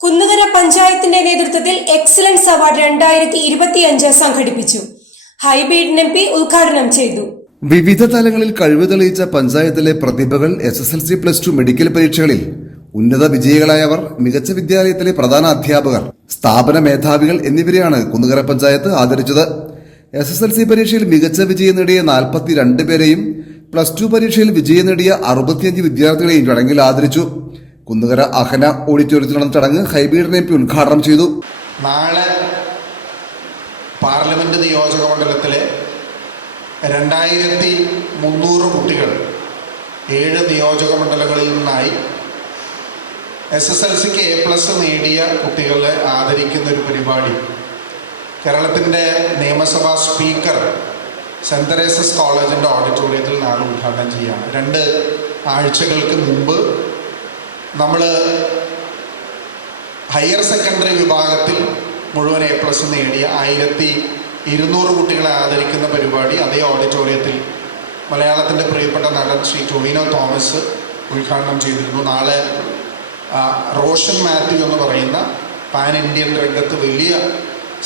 കുന്നുകര പഞ്ചായത്തിന്റെ നേതൃത്വത്തിൽ excellence award രണ്ടായിരത്തി ഇരുപത്തിയഞ്ച് സംഘടിപ്പിച്ചു. ഹൈബീഡ് എം പി ഉദ്ഘാടനം ചെയ്തു. വിവിധ തലങ്ങളിൽ കഴിവ് തെളിയിച്ച പഞ്ചായത്തിലെ പ്രതിഭകൾ S S L C plus two medical പരീക്ഷകളിൽ ഉന്നത വിജയികളായവർ മികച്ച വിദ്യാലയത്തിലെ പ്രധാന അധ്യാപകർ സ്ഥാപന മേധാവികൾ എന്നിവരെയാണ് കുന്നുകര പഞ്ചായത്ത് ആദരിച്ചത്. എസ് എസ് എൽ സി പരീക്ഷയിൽ മികച്ച വിജയം നേടിയ നാൽപ്പത്തിരണ്ട് പേരെയും പ്ലസ് ടു പരീക്ഷയിൽ വിജയം നേടിയ അറുപത്തിയഞ്ച് വിദ്യാർത്ഥികളെയും ചടങ്ങിൽ ആദരിച്ചു. കുന്നുകര അഹന ഓഡിറ്റോറിയത്തിൽ നടന്ന ചടങ്ങ്. ഹൈബീഡിനെ പി ഉദ്ഘാടനം ചെയ്തു. നാളെ പാർലമെന്റ് നിയോജക മണ്ഡലത്തിലെ രണ്ടായിരത്തി മുന്നൂറ് കുട്ടികൾ ഏഴ് നിയോജക മണ്ഡലങ്ങളിൽ നിന്നായി എസ് എസ് എൽ സിക്ക് എ പ്ലസ് നേടിയ കുട്ടികളെ ആദരിക്കുന്ന ഒരു പരിപാടി. കേരളത്തിന്റെ നിയമസഭാ സ്പീക്കർ സെന്റ് തെരേസസ് കോളേജിന്റെ ഓഡിറ്റോറിയത്തിൽ നാളെ ഉദ്ഘാടനം ചെയ്യുകയാണ്. രണ്ട് ആഴ്ചകൾക്ക് മുമ്പ് നമ്മൾ ഹയർ സെക്കൻഡറി വിഭാഗത്തിൽ മുഴുവൻ എ പ്ലസ് നേടിയ ആയിരത്തി ഇരുന്നൂറ് കുട്ടികളെ ആദരിക്കുന്ന പരിപാടി അതേ ഓഡിറ്റോറിയത്തിൽ മലയാളത്തിന്റെ പ്രിയപ്പെട്ട നടൻ ശ്രീ ടൊവിനോ തോമസ് ഉദ്ഘാടനം ചെയ്തിരുന്നു. നാളെ റോഷൻ മാത്യു എന്ന് പറയുന്ന പാൻ ഇന്ത്യൻ രംഗത്ത് വലിയ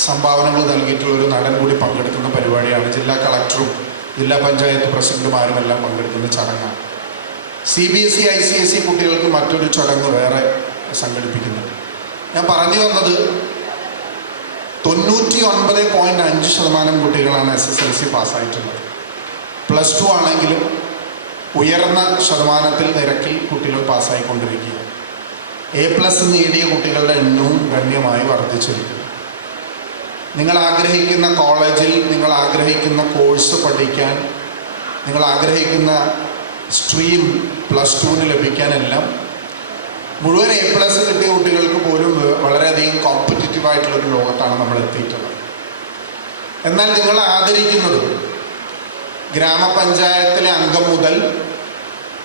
സംഭാവനകൾ നൽകിയിട്ടുള്ള ഒരു നടൻ കൂടി പങ്കെടുക്കുന്ന പരിപാടിയാണ്. ജില്ലാ കളക്ടറും ജില്ലാ പഞ്ചായത്ത് പ്രസിഡന്റുമാരും എല്ലാം പങ്കെടുക്കുന്ന ചടങ്ങാണ്. C B S E I C S E കുട്ടികൾക്ക് മറ്റൊരു ചടങ്ങ് വേറെ സംഘടിപ്പിക്കുന്നുണ്ട്. ഞാൻ പറഞ്ഞു വന്നത് തൊണ്ണൂറ്റി ഒൻപത് പോയിന്റ് അഞ്ച് ശതമാനം കുട്ടികളാണ് എസ് എസ് എൽ സി പാസ്സായിട്ടുള്ളത്. പ്ലസ് ടു ആണെങ്കിലും ഉയർന്ന ശതമാനത്തിൽ നിരക്കിൽ കുട്ടികൾ പാസ്സായിക്കൊണ്ടിരിക്കുക എ പ്ലസ് നേടിയ കുട്ടികളുടെ എണ്ണവും ഗണ്യമായി വർദ്ധിച്ചിരിക്കുന്നു. നിങ്ങൾ ആഗ്രഹിക്കുന്ന കോളേജിൽ നിങ്ങൾ ആഗ്രഹിക്കുന്ന കോഴ്സ് പഠിക്കാൻ നിങ്ങൾ ആഗ്രഹിക്കുന്ന സ്ട്രീം പ്ലസ് ടുവിന് ലഭിക്കാനെല്ലാം മുഴുവൻ എ പ്ലസ് കിട്ടിയ കുട്ടികൾക്ക് പോലും വളരെയധികം കോമ്പറ്റീറ്റീവ് ആയിട്ടുള്ള ഒരു ലോകത്താണ് നമ്മൾ എത്തിയിട്ടുള്ളത് എന്നാൽ നിങ്ങൾ ആദരിക്കുന്നത് ഗ്രാമപഞ്ചായത്തിലെ അംഗം മുതൽ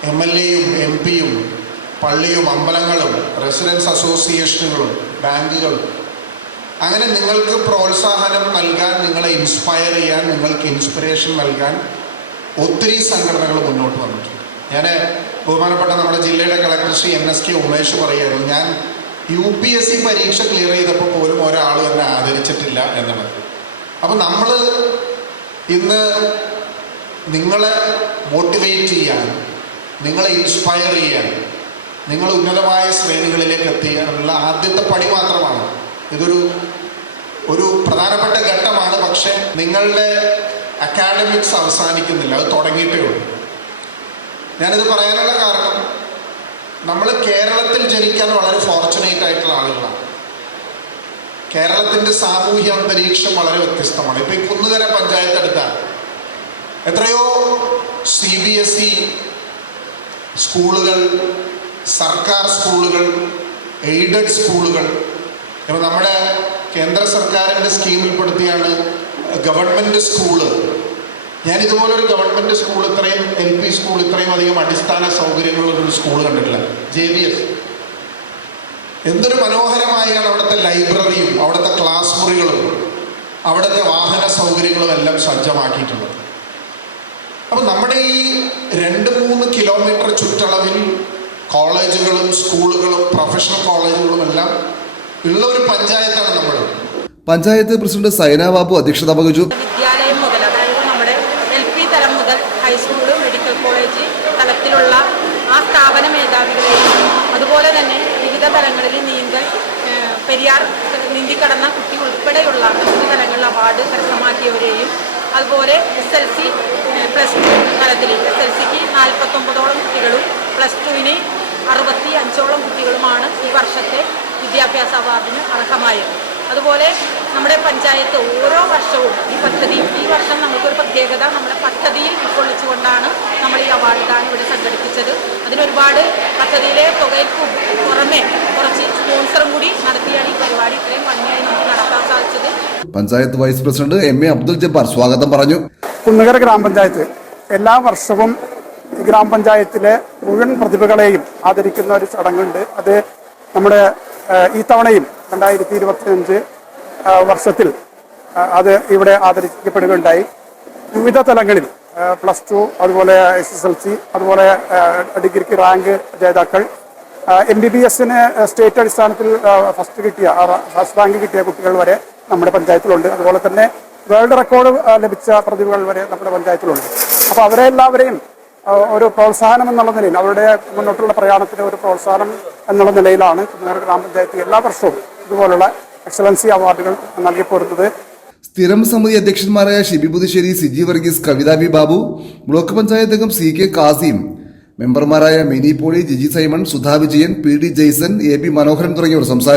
എം എൽ എയും എം പിയും പള്ളിയും അമ്പലങ്ങളും റെസിഡൻസ് അസോസിയേഷനുകളും ബാങ്കുകളും അങ്ങനെ നിങ്ങൾക്ക് പ്രോത്സാഹനം നൽകാൻ നിങ്ങളെ ഇൻസ്പയർ ചെയ്യാൻ നിങ്ങൾക്ക് ഇൻസ്പിറേഷൻ നൽകാൻ ഒത്തിരി സംഘടനകൾ മുന്നോട്ട് വന്നിട്ടുണ്ട്. ഞാൻ ബഹുമാനപ്പെട്ട നമ്മുടെ ജില്ലയുടെ collector Shri N S K Umesh പറയുകയാണ് ഞാൻ യു പി എസ് സി പരീക്ഷ ക്ലിയർ ചെയ്തപ്പോൾ പോലും ഒരാൾ എന്നെ ആദരിച്ചിട്ടില്ല എന്നുള്ളത്. അപ്പം നമ്മൾ ഇന്ന് നിങ്ങളെ മോട്ടിവേറ്റ് ചെയ്യാൻ നിങ്ങളെ ഇൻസ്പയർ ചെയ്യാൻ നിങ്ങൾ ഉന്നതമായ ശ്രേണികളിലേക്ക് എത്തിയാനുള്ള ആദ്യത്തെ പടി മാത്രമാണ്. ഇതൊരു ഒരു പ്രധാനപ്പെട്ട ഘട്ടമാണ് പക്ഷേ നിങ്ങളുടെ അക്കാഡമിക്സ് അവസാനിക്കുന്നില്ല അത് തുടങ്ങിയിട്ടേ ഉള്ളൂ. ഞാനിത് പറയാനുള്ള കാരണം നമ്മൾ കേരളത്തിൽ ജനിക്കാൻ വളരെ ഫോർച്ചുനേറ്റ് ആയിട്ടുള്ള ആളുകളാണ്. കേരളത്തിന്റെ സാമൂഹ്യ അന്തരീക്ഷം വളരെ വ്യത്യസ്തമാണ്. ഇപ്പം ഈ കുന്നുകര പഞ്ചായത്ത് എടുത്താൽ എത്രയോ സി ബി എസ് ഇ സ്കൂളുകൾ സർക്കാർ സ്കൂളുകൾ എയ്ഡഡ് സ്കൂളുകൾ. ഇപ്പം നമ്മുടെ കേന്ദ്ര സർക്കാരിന്റെ സ്കീമിൽപ്പെടുത്തിയാണ് ഗവൺമെന്റ് സ്കൂൾ. ഞാൻ ഇതുപോലൊരു ഗവൺമെന്റ് സ്കൂൾ ഇത്രയും എൽ പി സ്കൂൾ ഇത്രയും അധികം അടിസ്ഥാന സൗകര്യങ്ങളുള്ളൊരു സ്കൂൾ കണ്ടിട്ടില്ല. ജെ ബി എസ് എന്തൊരു മനോഹരമായാണ് അവിടുത്തെ ലൈബ്രറിയും അവിടുത്തെ ക്ലാസ് മുറികളും. അവിടുത്തെ വാഹന സൗകര്യങ്ങളും എല്ലാം സജ്ജമാക്കിയിട്ടുള്ളത്. അപ്പം നമ്മുടെ ഈ രണ്ട് മൂന്ന് കിലോമീറ്റർ ചുറ്റളവിൽ കോളേജുകളും സ്കൂളുകളും പ്രൊഫഷണൽ കോളേജുകളും എല്ലാം ഉള്ള ഒരു പഞ്ചായത്താണ് നമ്മൾ പഞ്ചായത്ത് പ്രസിഡന്റ് സൈന ബാബു അധ്യക്ഷത വഹിച്ചു. വിദ്യാലയം മുതൽ അതായത് നമ്മുടെ എൽ പി തലം മുതൽ ഹൈസ്കൂൾ മെഡിക്കൽ കോളേജ് തലത്തിലുള്ള ആ സ്ഥാപന മേധാവികളെയും അതുപോലെ തന്നെ വിവിധ തലങ്ങളിൽ നീന്തൽ പെരിയാർ നീന്തിക്കടന്ന കുട്ടി ഉൾപ്പെടെയുള്ള വിവിധ തലങ്ങളിൽ അവാർഡ് കരസ്ഥമാക്കിയവരെയും അതുപോലെ S L C plus two തലത്തിൽ എസ് എൽ സിക്ക് നാൽപ്പത്തൊമ്പതോളം കുട്ടികളും പ്ലസ് ടുവിന് അറുപത്തി അഞ്ചോളം കുട്ടികളുമാണ് ഈ വർഷത്തെ വിദ്യാഭ്യാസ അവാർഡിന് അർഹമായത്. അതുപോലെ നമ്മുടെ പഞ്ചായത്ത് ഓരോ വർഷവും ഈ പദ്ധതി ഈ വർഷം നമുക്കൊരു പ്രത്യേകത നമ്മുടെ പദ്ധതിയിൽ ഉൾക്കൊള്ളിച്ചുകൊണ്ടാണ് നമ്മൾ ഈ അവാർഡ് ദാൻ ഇവിടെ സംഘടിപ്പിച്ചത്. അതിനൊരുപാട് പദ്ധതിയിലെ തുകയ്ക്ക് പുറമെ കുറച്ച് സ്പോൺസറും കൂടി നടത്തിയാണ് ഈ പരിപാടി. ഇത്രയും ഭംഗിയായി നമുക്ക് നടത്താൻ സാധിച്ചത്. Panchayat vice president M A Abdul Jabbar സ്വാഗതം പറഞ്ഞു. കുന്നുകര ഗ്രാമപഞ്ചായത്ത് എല്ലാ വർഷവും ഈ ഗ്രാമപഞ്ചായത്തിലെ മുഴുവൻ പ്രതിഭകളെയും ആദരിക്കുന്ന ഒരു ചടങ്ങുണ്ട്. അത് നമ്മുടെ ഈ തവണയും രണ്ടായിരത്തി ഇരുപത്തിയഞ്ച് വർഷത്തിൽ അത് ഇവിടെ ആദരിക്കപ്പെടുകയുണ്ടായി. വിവിധ തലങ്ങളിൽ പ്ലസ് ടു അതുപോലെ എസ് എസ് എൽ സി അതുപോലെ ഡിഗ്രിക്ക് റാങ്ക് ജേതാക്കൾ. എം ബി ബി എസിന് സ്റ്റേറ്റ് അടിസ്ഥാനത്തിൽ ഫസ്റ്റ് കിട്ടിയ ഫസ്റ്റ് റാങ്ക് കിട്ടിയ കുട്ടികൾ വരെ നമ്മുടെ പഞ്ചായത്തിലുണ്ട്. അതുപോലെ തന്നെ വേൾഡ് റെക്കോർഡ് ലഭിച്ച പ്രതിഭകൾ വരെ നമ്മുടെ പഞ്ചായത്തിലുണ്ട്. അപ്പോൾ അവരെ എല്ലാവരെയും ഒരു പ്രോത്സാഹനം എന്നുള്ള നിലയിൽ അവരുടെ മുന്നോട്ടുള്ള പ്രയാണത്തിന് ഒരു പ്രോത്സാഹനം എന്നുള്ള നിലയിലാണ് കുന്നേർ ഗ്രാമപഞ്ചായത്ത് എല്ലാ വർഷവും ഇതുപോലുള്ള എക്സലൻസി അവാർഡുകൾ നൽകിപ്പോരുന്നത്. സ്ഥിരം സമിതി അധ്യക്ഷന്മാരായ ഷിബി പുതുശ്ശേരി സിജി വർഗീസ് കവിത വി ബാബു ബ്ലോക്ക് പഞ്ചായത്ത് അംഗം സി കെ കാസിം മെമ്പർമാരായ Mini Poly Jiji Simon Sudha Vijayan P D Jaison A B Manoharan തുടങ്ങിയവർ സംസാരിച്ചു.